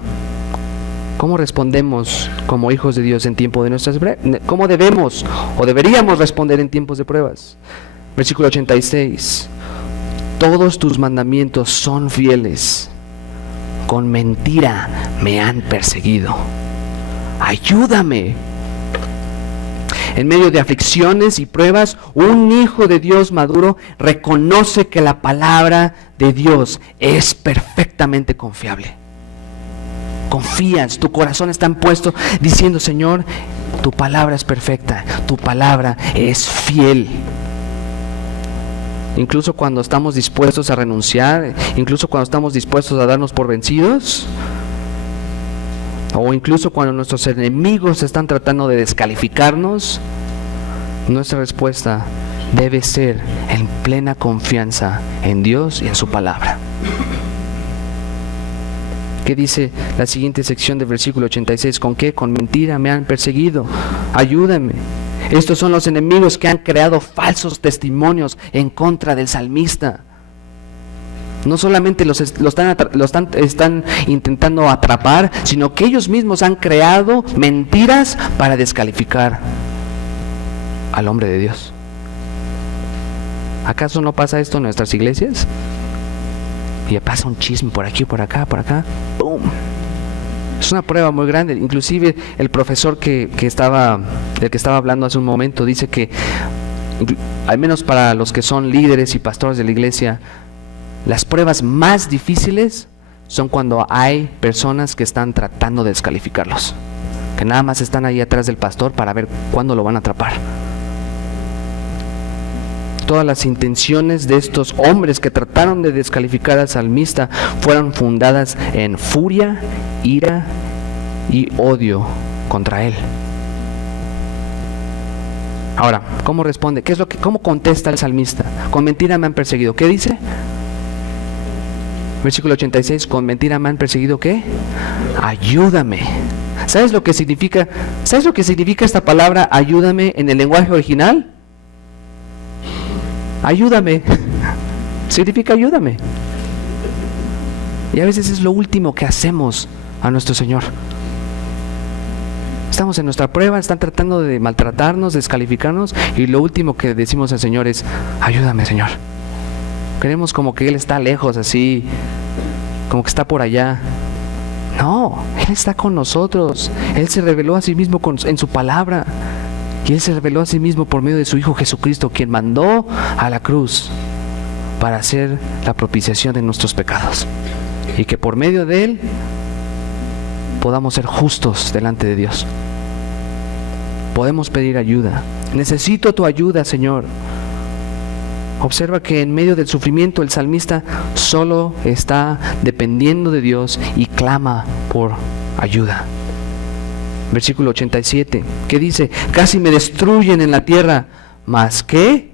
¿cómo respondemos como hijos de Dios en tiempo de nuestras pruebas? ¿Cómo debemos o deberíamos responder en tiempos de pruebas? Versículo 86. Todos tus mandamientos son fieles. Con mentira me han perseguido. Ayúdame. En medio de aflicciones y pruebas, un hijo de Dios maduro reconoce que la palabra de Dios es perfectamente confiable. Confías, tu corazón está puesto diciendo: Señor, tu palabra es perfecta, tu palabra es fiel. Incluso cuando estamos dispuestos a renunciar, incluso cuando estamos dispuestos a darnos por vencidos, o incluso cuando nuestros enemigos están tratando de descalificarnos, nuestra respuesta debe ser en plena confianza en Dios y en su palabra. ¿Qué dice la siguiente sección del versículo 86? ¿Con qué? Con mentira me han perseguido. Ayúdame. Estos son los enemigos que han creado falsos testimonios en contra del salmista. No solamente están intentando atrapar, sino que ellos mismos han creado mentiras para descalificar al hombre de Dios. ¿Acaso no pasa esto en nuestras iglesias? Y pasa un chisme por aquí, por acá, ¡pum! Es una prueba muy grande. Inclusive el profesor del que estaba hablando hace un momento dice que, al menos para los que son líderes y pastores de la iglesia, las pruebas más difíciles son cuando hay personas que están tratando de descalificarlos, que nada más están ahí atrás del pastor para ver cuándo lo van a atrapar. Todas las intenciones de estos hombres que trataron de descalificar al salmista fueron fundadas en furia, ira y odio contra él. Ahora, ¿cómo responde? ¿Cómo contesta el salmista? Con mentira me han perseguido. ¿Qué dice? Versículo 86, con mentira me han perseguido, ¿qué? Ayúdame. ¿Sabes lo que significa esta palabra ayúdame en el lenguaje original? Ayúdame. Significa ayúdame. Y a veces es lo último que hacemos a nuestro Señor. Estamos en nuestra prueba, están tratando de maltratarnos, descalificarnos, y lo último que decimos al Señor es: ayúdame, Señor. Creemos como que Él está lejos, así, como que está por allá. No, Él está con nosotros. Él se reveló a sí mismo en su palabra. Y Él se reveló a sí mismo por medio de su Hijo Jesucristo, quien mandó a la cruz para hacer la propiciación de nuestros pecados. Y que por medio de Él podamos ser justos delante de Dios. Podemos pedir ayuda. Necesito tu ayuda, Señor. Observa que en medio del sufrimiento el salmista solo está dependiendo de Dios y clama por ayuda. Versículo 87, ¿qué dice? Casi me destruyen en la tierra, ¿mas qué?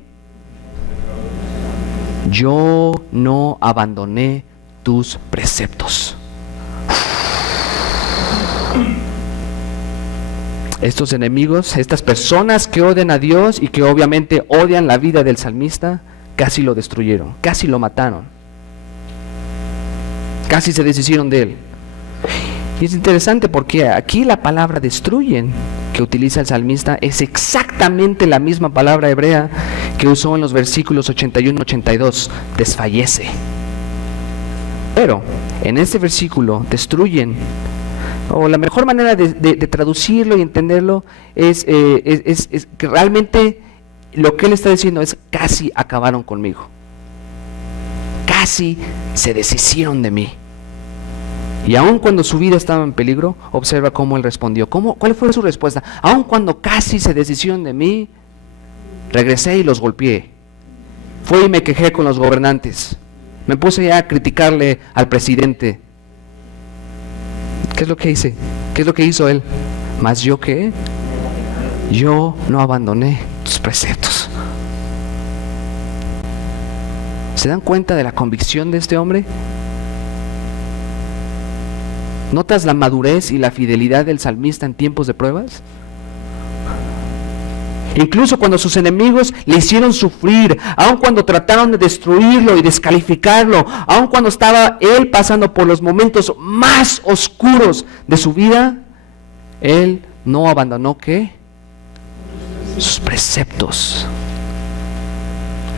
Yo no abandoné tus preceptos. Estos enemigos, estas personas que odian a Dios y que obviamente odian la vida del salmista, casi lo destruyeron, casi lo mataron, casi se deshicieron de él. Y es interesante porque aquí la palabra destruyen que utiliza el salmista es exactamente la misma palabra hebrea que usó en los versículos 81 y 82, desfallece. Pero en este versículo, destruyen, o la mejor manera de traducirlo y entenderlo es que realmente lo que él está diciendo es: casi acabaron conmigo, casi se deshicieron de mí. Y aun cuando su vida estaba en peligro, observa cómo él respondió. ¿Cuál fue su respuesta? Aun cuando casi se deshicieron de mí, regresé y los golpeé. fui y me quejé con los gobernantes. Me puse ya a criticarle al presidente. ¿Qué es lo que hice? ¿Qué es lo que hizo él? ¿Mas yo qué? Yo no abandoné tus preceptos. ¿Se dan cuenta de la convicción de este hombre? ¿Notas la madurez y la fidelidad del salmista en tiempos de pruebas? Incluso cuando sus enemigos le hicieron sufrir, aun cuando trataron de destruirlo y descalificarlo, aun cuando estaba él pasando por los momentos más oscuros de su vida, él no abandonó ¿qué? Sus preceptos.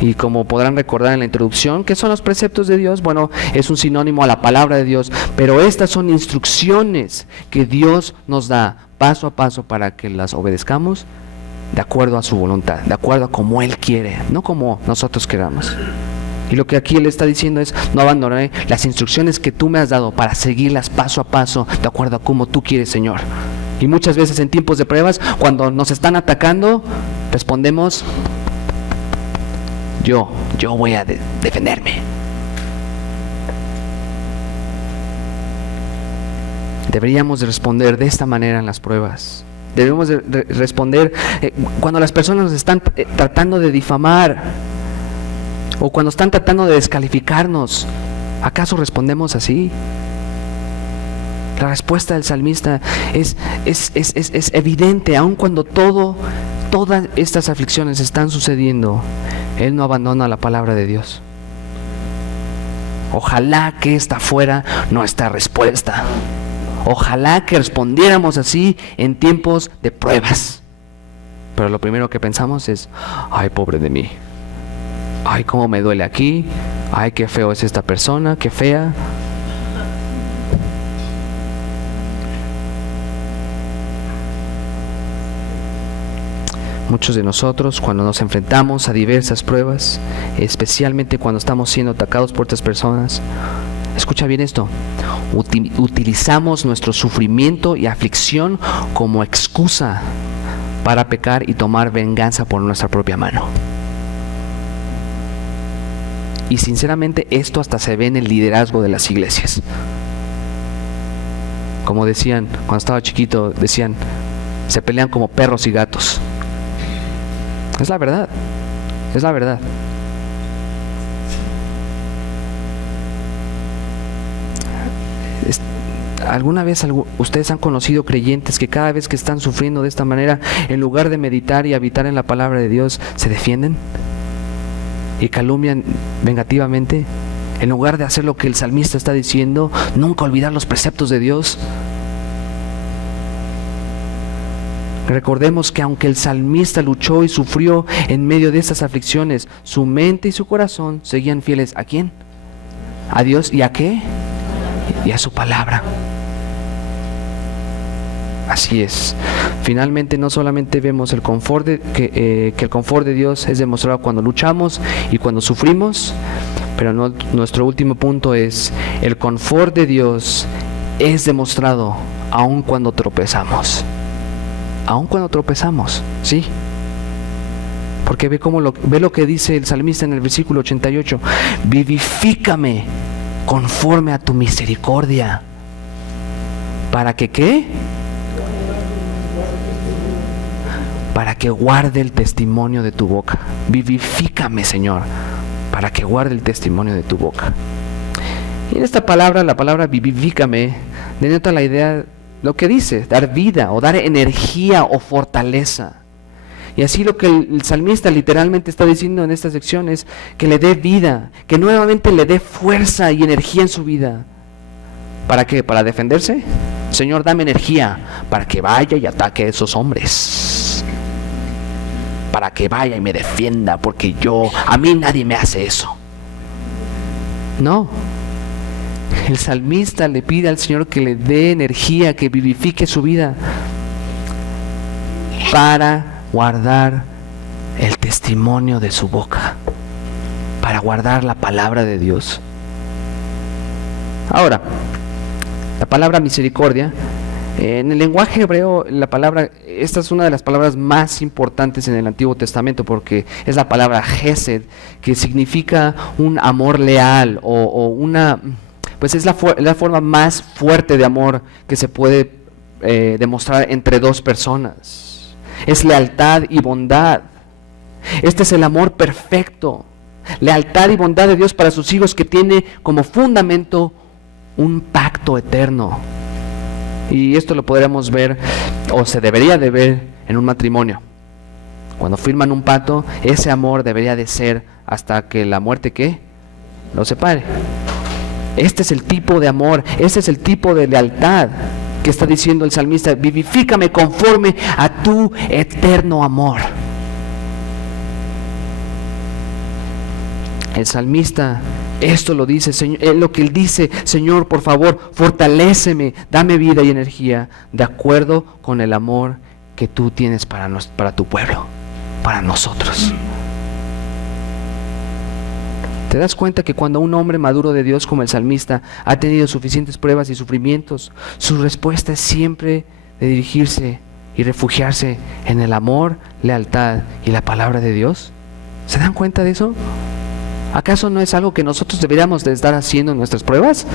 Y como podrán recordar en la introducción, ¿qué son los preceptos de Dios? Bueno, es un sinónimo a la palabra de Dios, pero estas son instrucciones que Dios nos da paso a paso para que las obedezcamos de acuerdo a su voluntad, de acuerdo a como Él quiere, no como nosotros queramos. Y lo que aquí Él está diciendo es, no abandonaré las instrucciones que tú me has dado para seguirlas paso a paso, de acuerdo a como tú quieres, Señor. Y muchas veces en tiempos de pruebas, cuando nos están atacando, respondemos, yo voy a defenderme. Deberíamos de responder de esta manera en las pruebas. Debemos de responder cuando las personas nos están tratando de difamar o cuando están tratando de descalificarnos. ¿Acaso respondemos así? La respuesta del salmista es evidente, aun cuando todas estas aflicciones están sucediendo. Él no abandona la palabra de Dios. Ojalá que esta fuera nuestra respuesta. Ojalá que respondiéramos así en tiempos de pruebas. Pero lo primero que pensamos es, ay, pobre de mí. Ay, cómo me duele aquí. Ay, qué feo es esta persona, qué fea. Muchos de nosotros, cuando nos enfrentamos a diversas pruebas, especialmente cuando estamos siendo atacados por otras personas, escucha bien esto, utilizamos nuestro sufrimiento y aflicción como excusa para pecar y tomar venganza por nuestra propia mano. Y sinceramente esto hasta se ve en el liderazgo de las iglesias. Como decían, cuando estaba chiquito, decían, se pelean como perros y gatos. Es la verdad, es la verdad. ¿Alguna vez ustedes han conocido creyentes que cada vez que están sufriendo de esta manera, en lugar de meditar y habitar en la palabra de Dios, se defienden y calumnian vengativamente? En lugar de hacer lo que el salmista está diciendo, nunca olvidar los preceptos de Dios. Recordemos que aunque el salmista luchó y sufrió en medio de estas aflicciones, su mente y su corazón seguían fieles ¿a quién? ¿A Dios y a qué? Y a su palabra. Así es. Finalmente no solamente vemos el confort que el confort de Dios es demostrado cuando luchamos y cuando sufrimos, pero nuestro último punto es el confort de Dios es demostrado aun cuando tropezamos. Aun cuando tropezamos, ¿sí? Porque ve lo que dice el salmista en el versículo 88. Vivifícame conforme a tu misericordia. ¿Para que qué? Para que guarde el testimonio de tu boca. Vivifícame, Señor, para que guarde el testimonio de tu boca. Y en esta palabra, la palabra vivifícame, denota la idea, lo que dice, dar vida o dar energía o fortaleza. Y así lo que el salmista literalmente está diciendo en esta sección es que le dé vida, que nuevamente le dé fuerza y energía en su vida. ¿Para qué? ¿Para defenderse? Señor, dame energía para que vaya y ataque a esos hombres. Para que vaya y me defienda, porque a mí nadie me hace eso. No. El salmista le pide al Señor que le dé energía, que vivifique su vida para guardar el testimonio de su boca, para guardar la palabra de Dios. Ahora, la palabra misericordia En el lenguaje hebreo, esta es una de las palabras más importantes en el Antiguo Testamento porque es la palabra Hesed, que significa un amor leal pues es la forma más fuerte de amor que se puede demostrar entre dos personas. Es lealtad y bondad. Este es el amor perfecto, lealtad y bondad de Dios para sus hijos, que tiene como fundamento un pacto eterno. Y esto lo podríamos ver, o se debería de ver, en un matrimonio. Cuando firman un pacto, ese amor debería de ser hasta que la muerte, ¿qué?, los separe. Este es el tipo de amor, este es el tipo de lealtad que está diciendo el salmista: vivifícame conforme a tu eterno amor. El salmista esto lo dice, Señor, lo que él dice: Señor, por favor, fortaléceme, dame vida y energía de acuerdo con el amor que tú tienes para tu pueblo, para nosotros. ¿Te das cuenta que cuando un hombre maduro de Dios como el salmista ha tenido suficientes pruebas y sufrimientos, su respuesta es siempre de dirigirse y refugiarse en el amor, lealtad y la palabra de Dios? ¿Se dan cuenta de eso? ¿Acaso no es algo que nosotros deberíamos de estar haciendo en nuestras pruebas?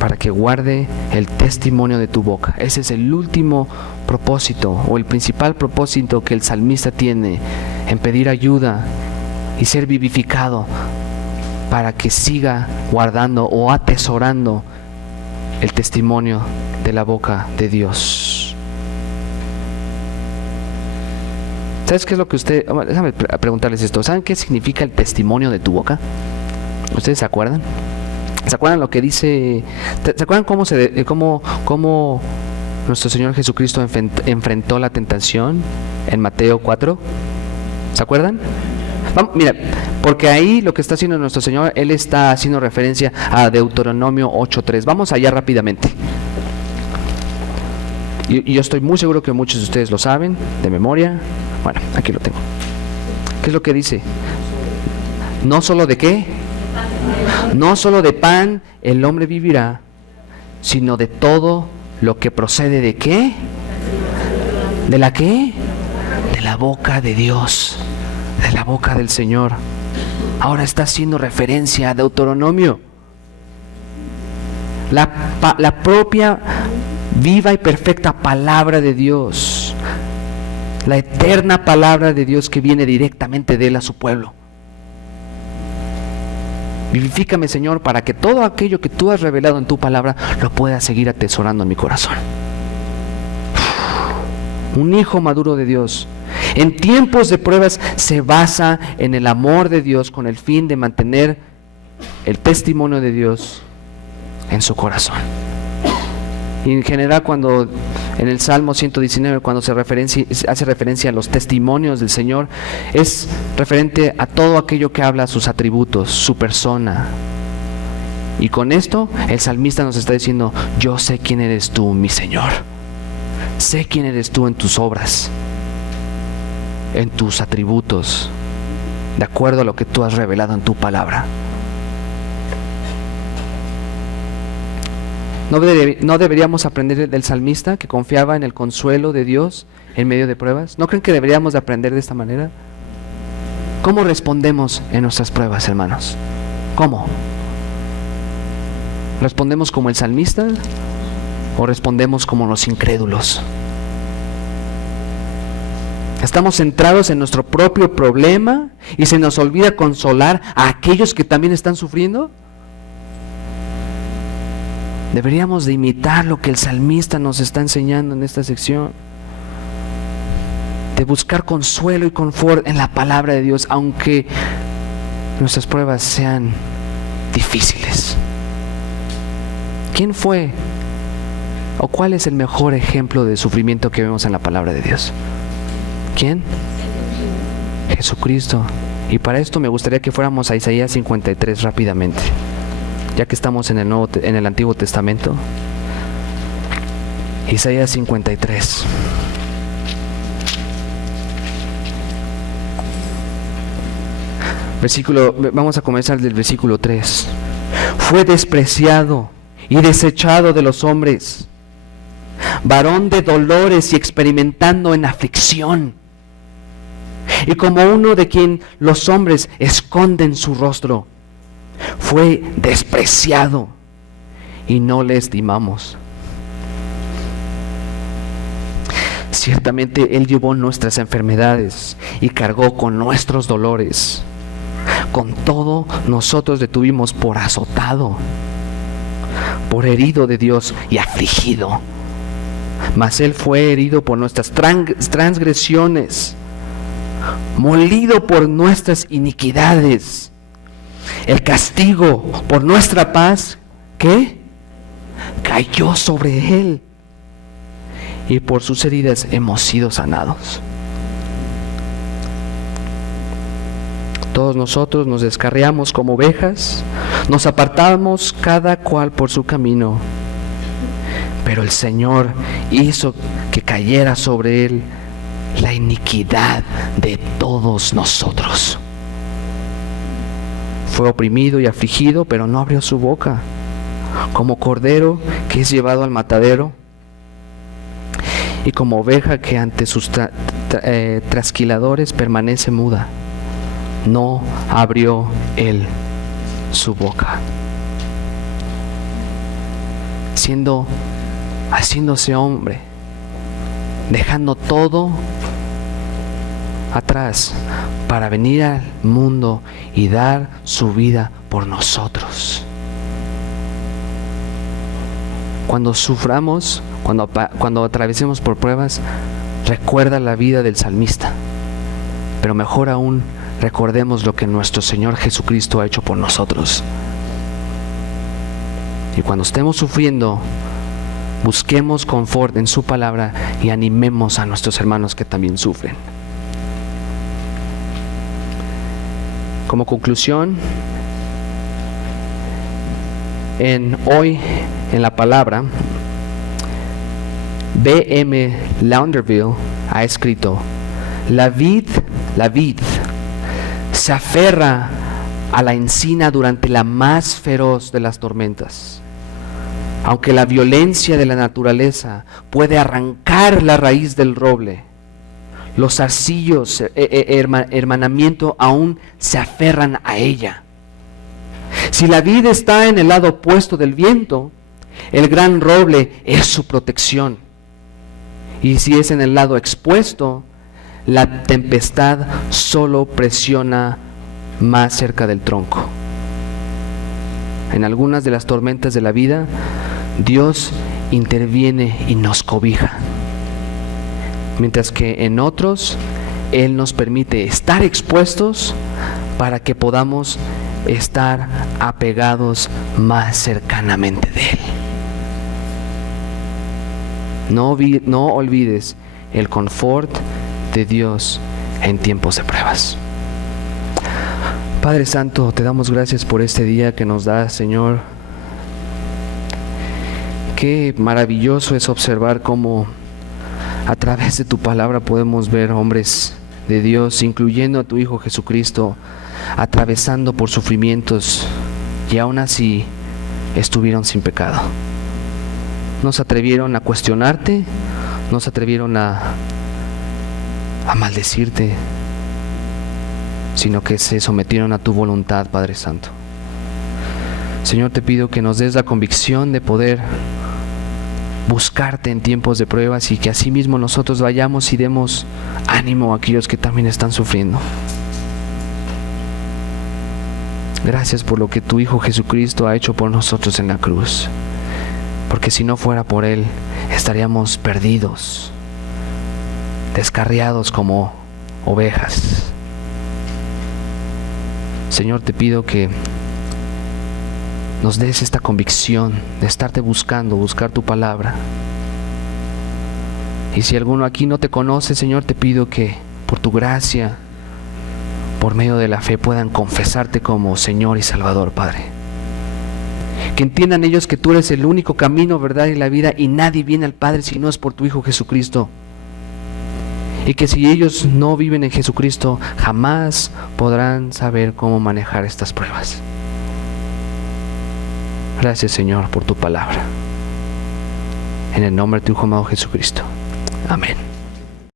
Para que guarde el testimonio de tu boca. Ese es el último propósito, o el principal propósito que el salmista tiene en pedir ayuda y ser vivificado, para que siga guardando o atesorando el testimonio de la boca de Dios. ¿Sabes qué es lo que déjame preguntarles esto? ¿Saben qué significa el testimonio de tu boca? ¿Ustedes se acuerdan? ¿Se acuerdan lo que dice? ¿Se acuerdan cómo nuestro Señor Jesucristo enfrentó la tentación en Mateo 4? ¿Se acuerdan? Vamos, mira, porque ahí lo que está haciendo nuestro Señor, Él está haciendo referencia a Deuteronomio 8:3. Vamos allá rápidamente. Y yo estoy muy seguro que muchos de ustedes lo saben de memoria. Bueno, aquí lo tengo. ¿Qué es lo que dice? ¿No solo de qué? No solo de pan el hombre vivirá, sino de todo lo que procede de qué. ¿De la qué? De la boca de Dios, de la boca del Señor. Ahora está haciendo referencia a Deuteronomio. La propia viva y perfecta palabra de Dios, la eterna palabra de Dios que viene directamente de Él a su pueblo. Vivifícame, Señor, para que todo aquello que tú has revelado en tu palabra lo pueda seguir atesorando en mi corazón. Un hijo maduro de Dios, en tiempos de pruebas, se basa en el amor de Dios con el fin de mantener el testimonio de Dios en su corazón. Y en general, cuando en el Salmo 119, cuando hace referencia a los testimonios del Señor, es referente a todo aquello que habla sus atributos, su persona. Y con esto el salmista nos está diciendo: yo sé quién eres tú, mi Señor. Sé quién eres tú en tus obras, en tus atributos, de acuerdo a lo que tú has revelado en tu palabra. ¿No deberíamos aprender del salmista, que confiaba en el consuelo de Dios en medio de pruebas? ¿No creen que deberíamos de aprender de esta manera? ¿Cómo respondemos en nuestras pruebas, hermanos? ¿Cómo? ¿Respondemos como el salmista o respondemos como los incrédulos? ¿Estamos centrados en nuestro propio problema y se nos olvida consolar a aquellos que también están sufriendo? Deberíamos de imitar lo que el salmista nos está enseñando en esta sección, de buscar consuelo y confort en la palabra de Dios, aunque nuestras pruebas sean difíciles. ¿Quién fue o cuál es el mejor ejemplo de sufrimiento que vemos en la palabra de Dios? ¿Quién? Jesucristo. Y para esto me gustaría que fuéramos a Isaías 53 rápidamente, ya que estamos en el Antiguo Testamento. Isaías 53. Vamos a comenzar del versículo 3. Fue despreciado y desechado de los hombres, varón de dolores y experimentando en aflicción, y como uno de quien los hombres esconden su rostro. Fue despreciado y no le estimamos. Ciertamente Él llevó nuestras enfermedades y cargó con nuestros dolores. Con todo, nosotros le tuvimos por azotado, por herido de Dios y afligido. Mas Él fue herido por nuestras transgresiones, molido por nuestras iniquidades. El castigo por nuestra paz, ¿qué? Cayó sobre Él, y por sus heridas hemos sido sanados. Todos nosotros nos descarriamos como ovejas, nos apartamos cada cual por su camino, pero el Señor hizo que cayera sobre Él la iniquidad de todos nosotros. Fue oprimido y afligido, pero no abrió su boca. Como cordero que es llevado al matadero, y como oveja que ante sus trasquiladores permanece muda, no abrió Él su boca. Haciéndose hombre, dejando todo atrás para venir al mundo y dar su vida por nosotros. Cuando suframos, cuando atravesemos por pruebas, recuerda la vida del salmista. Pero mejor aún, recordemos lo que nuestro Señor Jesucristo ha hecho por nosotros. Y cuando estemos sufriendo, busquemos confort en su palabra y animemos a nuestros hermanos que también sufren. Como conclusión, hoy en la palabra, B.M. Launderville ha escrito: la vid se aferra a la encina durante la más feroz de las tormentas. Aunque la violencia de la naturaleza puede arrancar la raíz del roble, los zarcillos, hermanamiento, aún se aferran a ella. Si la vid está en el lado opuesto del viento, el gran roble es su protección. Y si es en el lado expuesto, la tempestad solo presiona más cerca del tronco. En algunas de las tormentas de la vida, Dios interviene y nos cobija, mientras que en otros, Él nos permite estar expuestos para que podamos estar apegados más cercanamente de Él. No olvides el confort de Dios en tiempos de pruebas. Padre Santo, te damos gracias por este día que nos das, Señor. Qué maravilloso es observar cómo a través de tu palabra podemos ver hombres de Dios, incluyendo a tu Hijo Jesucristo, atravesando por sufrimientos y aún así estuvieron sin pecado. No se atrevieron a cuestionarte, no se atrevieron a maldecirte, sino que se sometieron a tu voluntad, Padre Santo. Señor, te pido que nos des la convicción de poder buscarte en tiempos de pruebas y que asimismo nosotros vayamos y demos ánimo a aquellos que también están sufriendo. Gracias por lo que tu Hijo Jesucristo ha hecho por nosotros en la cruz, porque si no fuera por Él estaríamos perdidos, descarriados como ovejas. Señor, te pido que nos des esta convicción de estarte buscar tu palabra. Y si alguno aquí no te conoce, Señor, te pido que por tu gracia, por medio de la fe, puedan confesarte como Señor y Salvador, Padre. Que entiendan ellos que tú eres el único camino, verdad y la vida, y nadie viene al Padre si no es por tu Hijo Jesucristo. y que si ellos no viven en Jesucristo, jamás podrán saber cómo manejar estas pruebas. Gracias, Señor, por tu palabra. En el nombre de tu Hijo amado Jesucristo. Amén.